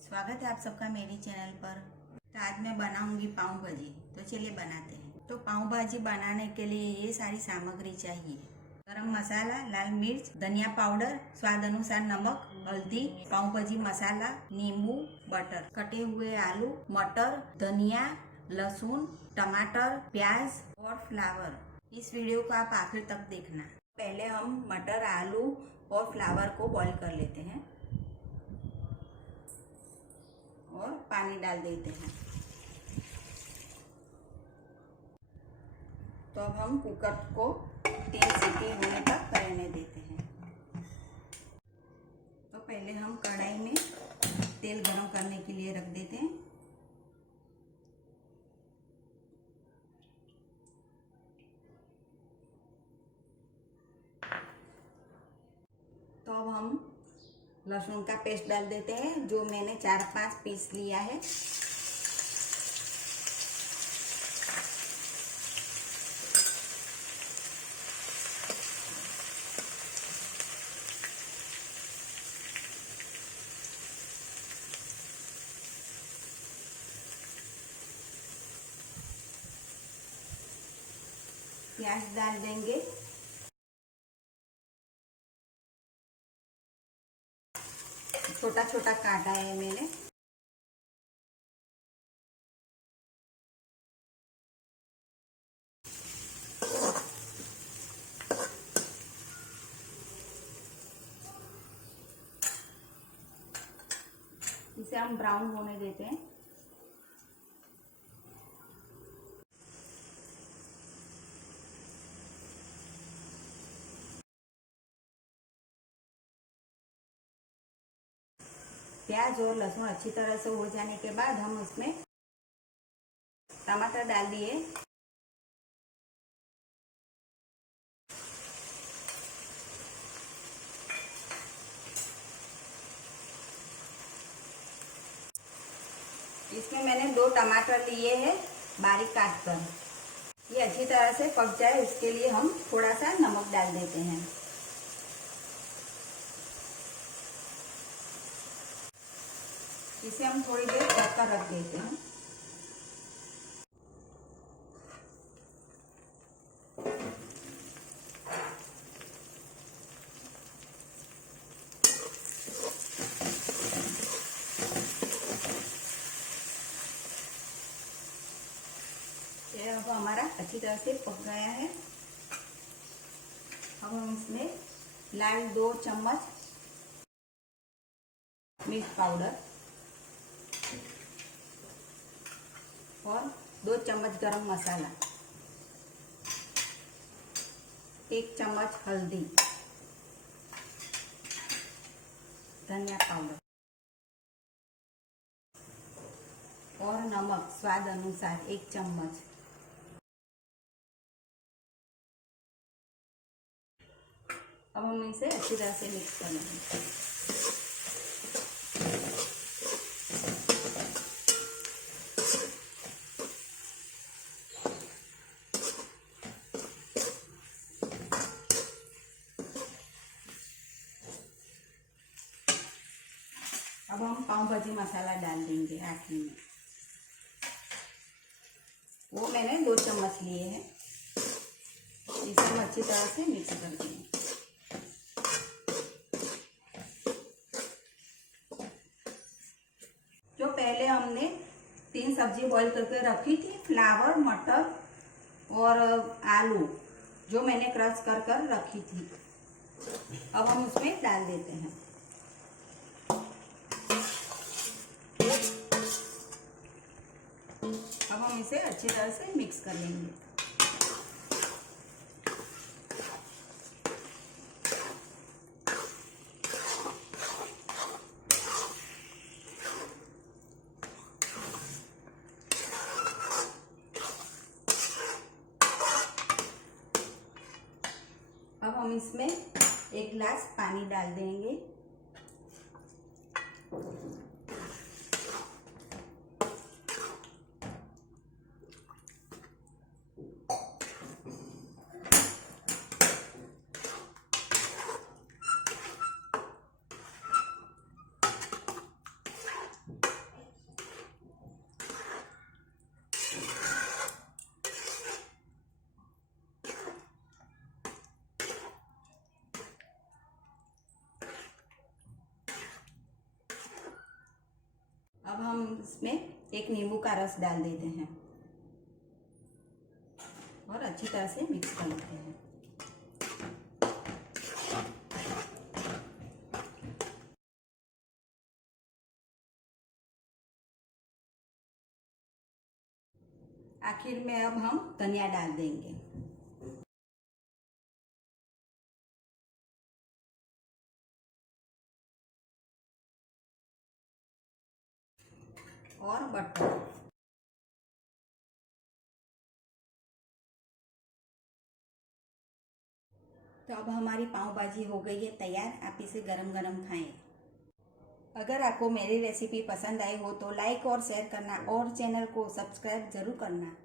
स्वागत है आप सबका मेरी चैनल पर। तो आज मैं बनाऊंगी पाव भाजी। तो चलिए बनाते हैं। तो पाव भाजी बनाने के लिए ये सारी सामग्री चाहिए। गरम मसाला, लाल मिर्च, धनिया पाउडर, स्वाद अनुसार नमक, हल्दी, पाव भाजी मसाला, नींबू, बटर, कटे हुए आलू, मटर, धनिया, लहसुन, टमाटर, प्याज और फ्लावर। इस वीडियो को आप आखिर तक देखना। पहले हम मटर, आलू और फ्लावर को बॉईल कर लेते हैं और पानी डाल देते हैं। तो अब हम कुकर को 3 सीटी होने तक रहने देते हैं। तो पहले हम कढ़ाई में तेल गरम करने के लिए रख देते हैं। तो अब हम लहसुन का पेस्ट डाल देते हैं, जो मैंने 4-5 पीस लिया है। प्याज डाल देंगे। छोटा छोटा काटा है मैंने। इसे हम ब्राउन होने देते हैं। प्याज और लहसुन अच्छी तरह से हो जाने के बाद हम उसमें टमाटर डाल दिए। इसमें मैंने 2 टमाटर लिए हैं बारीक काट कर। ये अच्छी तरह से पक जाए उसके लिए हम थोड़ा सा नमक डाल देते हैं। इसे हम थोड़ी देर ढक कर रख देते हैं। ये अब हमारा अच्छी तरह से पक गया है। अब हम इसमें लाल 2 चम्मच मिर्च पाउडर और 2 चम्मच गरम मसाला, 1 चम्मच हल्दी, धनिया पाउडर और नमक स्वाद अनुसार 1 चम्मच। अब हम इसे अच्छी तरह से मिक्स कर लेंगे। अब हम पाव भाजी मसाला डाल देंगे आखिर में। वो मैंने 2 चम्मच लिए हैं। इसे हम अच्छी तरह से मिक्स कर देंगे। जो पहले हमने 3 सब्जी बॉईल करके रखी थी, फ्लावर, मटर और आलू, जो मैंने क्रश कर कर रखी थी, अब हम उसमें डाल देते हैं। अब हम इसे अच्छी तरह से मिक्स कर लेंगे। अब हम इसमें 1 गिलास पानी डाल देंगे। हम इसमें एक नींबू का रस डाल देते हैं और अच्छी तरह से मिक्स कर लेते हैं। आखिर में अब हम धनिया डाल देंगे और बटर। तो अब हमारी पाव भाजी हो गई है तैयार। आप इसे गरम गरम खाएं। अगर आपको मेरी रेसिपी पसंद आई हो तो लाइक और शेयर करना और चैनल को सब्सक्राइब जरूर करना।